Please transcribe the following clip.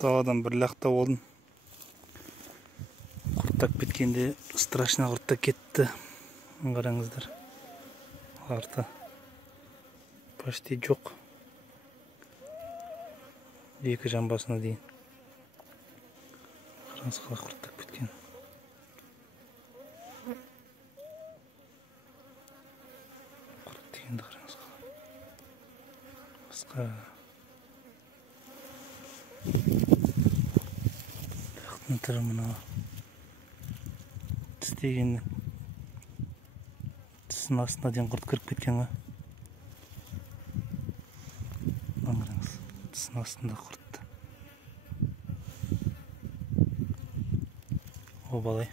Даладан бір лақта болдым. Құрттап кеткенде страшно құрттап кетті. Қараңыздар. Арты почти жоқ. Екі жамбасына дейін. Қараңыз қалай құрттап кеткен. Құрт дегенді қараңыз қалай. Қысқа. Тақтың түрі мынау. Тістегеннің тісінің астына дейін құрт кіріп кеткен ғой. Қараңыз, тісінің астында құртты. О балай.